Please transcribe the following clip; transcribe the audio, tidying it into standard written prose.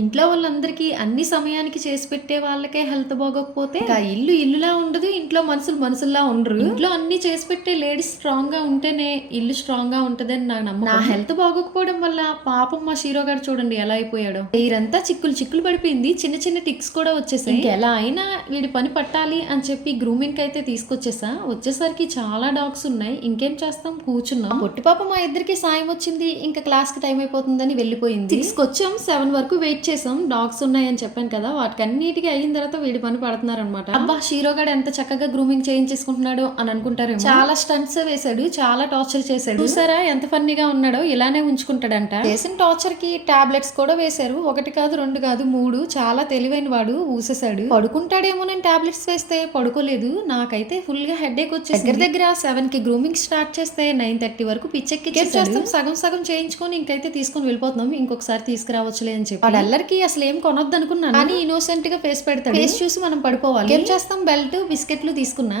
ఇంట్లో వాళ్ళందరికీ అన్ని సమయానికి చేసి పెట్టే వాళ్ళకే హెల్త్ బాగోకపోతే ఇంకా ఇల్లు ఇల్లులా ఉండదు, ఇంట్లో మనుషులు మనుషుల్లా ఉండరు. ఇంట్లో అన్ని చేసి పెట్టే లేడీస్ స్ట్రాంగ్ గా ఉంటేనే ఇల్లు స్ట్రాంగ్ గా ఉంటదని నా నమ్మకం. నా హెల్త్ బాగోకపోవడం వల్ల పాపం మా షీరో గారు చూడండి ఎలా అయిపోయాడో. వీరంతా చిక్కులు చిక్కులు పడిపోయింది, చిన్న చిన్న టిక్స్ కూడా వచ్చేసాయి. ఎలా అయినా వీడి పని పట్టాలి అని చెప్పి గ్రూమింగ్ అయితే తీసుకొచ్చేసా. వచ్చేసరికి చాలా డాగ్స్ ఉన్నాయి, ఇంకేం చేస్తాం కూర్చున్నాం. పొట్టి పాప మా ఇద్దరికి సాయం వచ్చింది, ఇంకా క్లాస్ కి టైం అయిపోతుందని వెళ్ళిపోయింది. 6కి వచ్చాం, 7 వరకు వెయిట్ చేసాం. డాగ్స్ ఉన్నాయని చెప్పాను కదా, వాటికి అన్నిటికీ అయిన తర్వాత వీడి పని పడుతున్నారనమాట. అబ్బా షీరోగాడు ఎంత చక్కగా గ్రూమింగ్ చేయించేసుకుంటున్నాడు అని అనుకుంటారేమో. చాలా స్టంట్స్ వేసాడు, చాలా టార్చర్ చేశాడు. చూసారా ఎంత ఫన్నీగా ఉన్నాడో. ఇలానే ఉంచుకుంటాడంట. చేసిన టార్చర్ కి టాబ్లెట్స్ కూడా వేశారు. 1 కాదు 2 కాదు 3. చాలా తెలివైన వాడు, ఊసేశాడు. పడుకుంటాడేమో నేను టాబ్లెట్స్ వేస్తే పడుకోలేదు. నాకైతే ఫుల్ గా హెడేక్ వచ్చేసి దగ్గర 7కి గ్రూమింగ్ స్టార్ట్ చేస్తే 9:30 వరకు పిచ్చెక్కి చేస్తాం. సగం సగం చేయించుకొని ఇంకైతే తీసుకొని వెళ్ళిపోతున్నాం. ఇంకొకసారి తీసుకురావచ్చులే అని చెప్పి. వాడు అల్లరికి అసలు ఏం కొనొద్దు అనుకున్నాను, కానీ ఇన్నోసెంట్ గా ఫేస్ పెడతాడు. ఫేస్ చూసి మనం పడుకోవాలి. ఏం చేస్తాం, బెల్ట్ బిస్కెట్లు తీసుకున్నా.